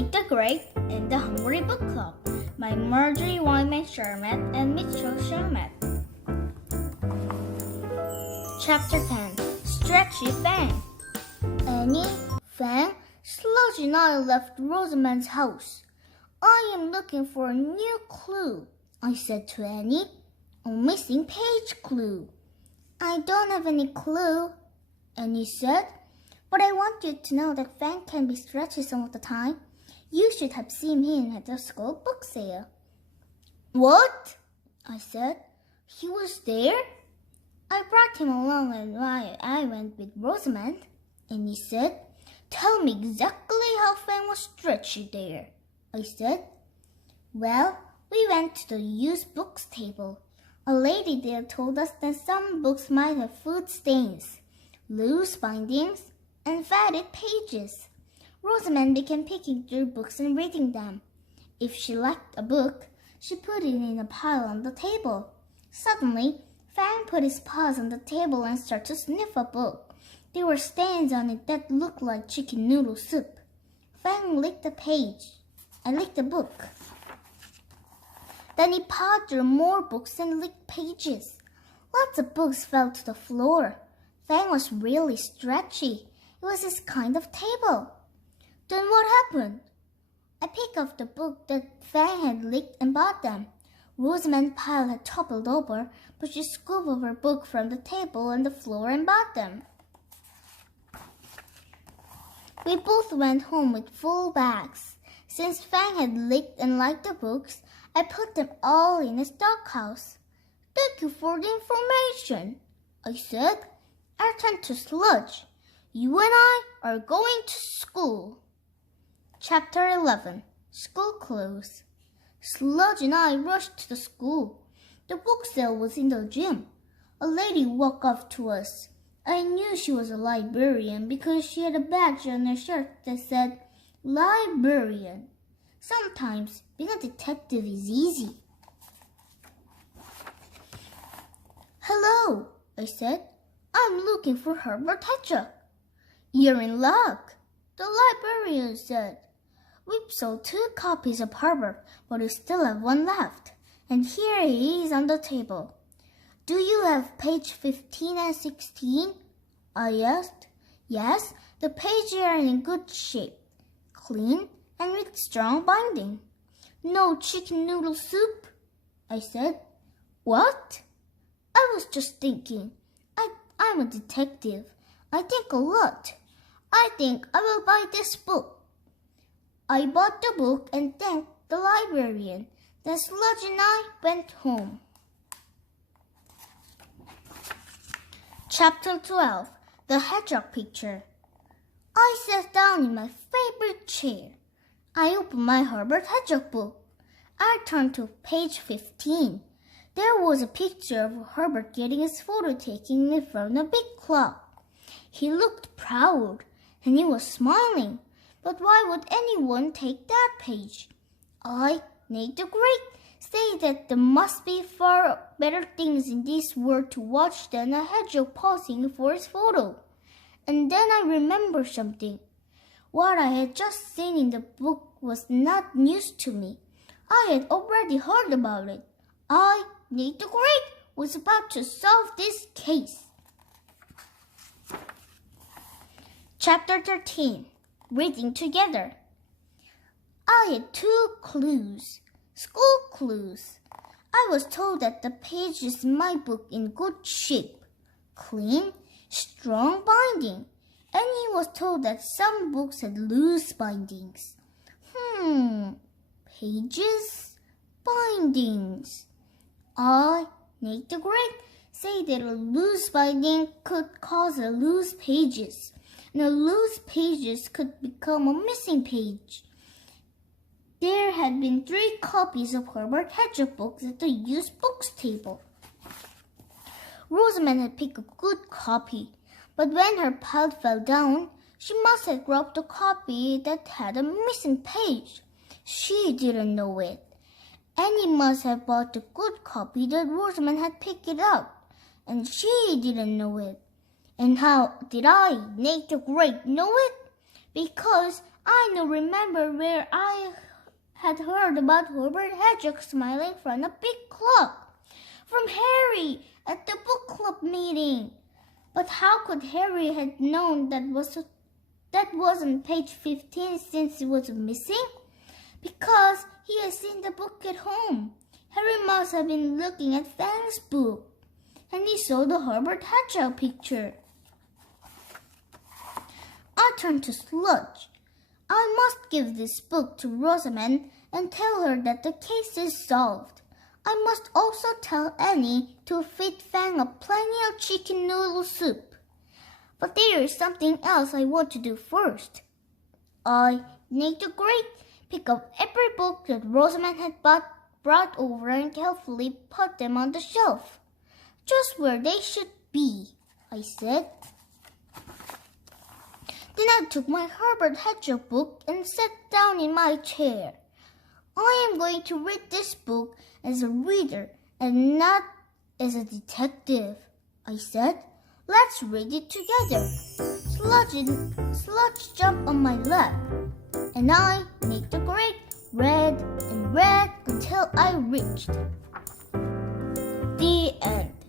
Nate the Great and the Hungry Book Club by Marjorie Wyman Sherman and Mitchell Sherman. Chapter 10 Stretchy Fang. Annie, Fang, Sludge and I left Rosamond's house. I am looking for a new clue, I said to Annie. A missing page clue. I don't have any clue, Annie said. But I want you to know that Fang can be stretchy some of the time. You should have seen him at the school book sale. What? I said. He was there? I brought him along and I went with Rosamond. And he said, Tell me exactly how Fang was stretchy there. I said. Well, we went to the used books table. A lady there told us that some books might have food stains, loose bindings, and faded pages. Rosamond began picking through books and reading them. If she liked a book, she put it in a pile on the table. Suddenly, Fang put his paws on the table and started to sniff a book. There were stains on it that looked like chicken noodle soup. Fang licked the page. I licked the book. Then he pawed through more books and licked pages. Lots of books fell to the floor. Fang was really stretchy. It was his kind of table. Then what happened? I picked up the book that Fang had licked and bought them. Rosamond's pile had toppled over, but she scooped up her book from the table and the floor and bought them. We both went home with full bags. Since Fang had licked and liked the books, I put them all in a stockhouse. Thank you for the information, I said. I turned to Sludge. You and I are going to school. Chapter 11 School Clothes. Sludge and I rushed to the school. The book sale was in the gym. A lady walked up to us. I knew she was a librarian because she had a badge on her shirt that said, Librarian. Sometimes being a detective is easy. Hello, I said. I'm looking for Herbert Hedgehog. You're in luck, the librarian said. We've sold 2 copies of Herbert, but we still have 1 left. And here he is on the table. Do you have page 15 and 16? I asked. Yes, the pages are in good shape, clean, and with strong binding. No chicken noodle soup? I said. What? I was just thinking. I'm a detective. I think a lot. I think I will buy this book. I bought the book and thanked the librarian. Then Sludge and I went home. Chapter 12 The Hedgehog Picture. I sat down in my favorite chair. I opened my Herbert Hedgehog book. I turned to page 15. There was a picture of Herbert getting his photo taken in front of a big clock. He looked proud, and he was smiling. But why would anyone take that page? I, Nate the Great, say that there must be far better things in this world to watch than a hedgehog posing for his photo. And then I remembered something. What I had just seen in the book was not news to me. I had already heard about it. I, Nate the Great, was about to solve this case. Chapter 13 Reading Together. I had 2 clues, school clues. I was told that the pages in my book in good shape, clean, strong binding, and he was told that some books had loose bindings. Pages, bindings. I, Nate the Great, say that a loose binding could cause a loose pages, and a loose pages could become a missing page. There had been 3 copies of Herbert Hedgehog books at the used books table. Rosamond had picked a good copy, but when her pile fell down, she must have grabbed a copy that had a missing page. She didn't know it. Annie must have bought the good copy that Rosamond had picked it up, and she didn't know it. And how did I, Nate the Great, know it? Because I now remember where I had heard about Herbert Hedgehog smiling from a big clock. From Harry at the book club meeting. But how could Harry have known that wasn't page 15 since it was missing? Because he had seen the book at home. Harry must have been looking at Fang's book, and he saw the Herbert Hedgehog picture. I turned to Sludge. I must give this book to Rosamond and tell her that the case is solved. I must also tell Annie to feed Fang plenty of chicken noodle soup. But there is something else I want to do first. I, Nick the Great, pick up every book that Rosamond had brought over and carefully put them on the shelf. Just where they should be, I said. Then I took my Herbert Hedgehog book and sat down in my chair. I am going to read this book as a reader and not as a detective, I said. Let's read it together. Sludge jumped on my lap, and I, Nick the Great, read and read until I reached the end.